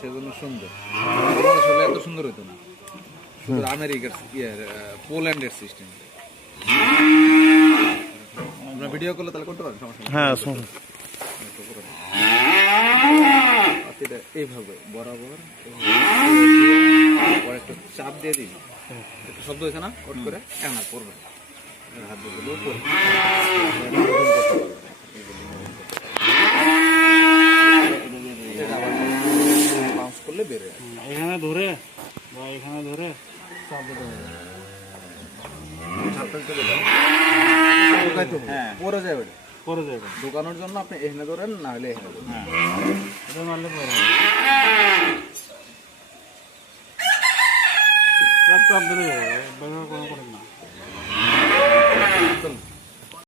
সেজন্য সুন্দর আসলে এত সুন্দর হইতো না শুধু আমেরিকার পোল্যান্ডের সিস্টেম ভিডিও করলে তাহলে করতে পারেন এইভাবে বরাবর পরে একটু চাপ দিয়ে দিবি। একটু শব্দ হয়েছে না? কট করে? কেন পড়বে হাত করলে বেড়ে এখানে ধরে বা এখানে ধরে। হ্যাঁ। পরে যায় পরে যাবেন ঢোকানোর জন্য আপনি এখানে ধরেন না হলে এখানে ধরেন হ্যাঁ এটা মারলে পরে চাপ চাপ দিলে ব্যবহার কোনো করেন না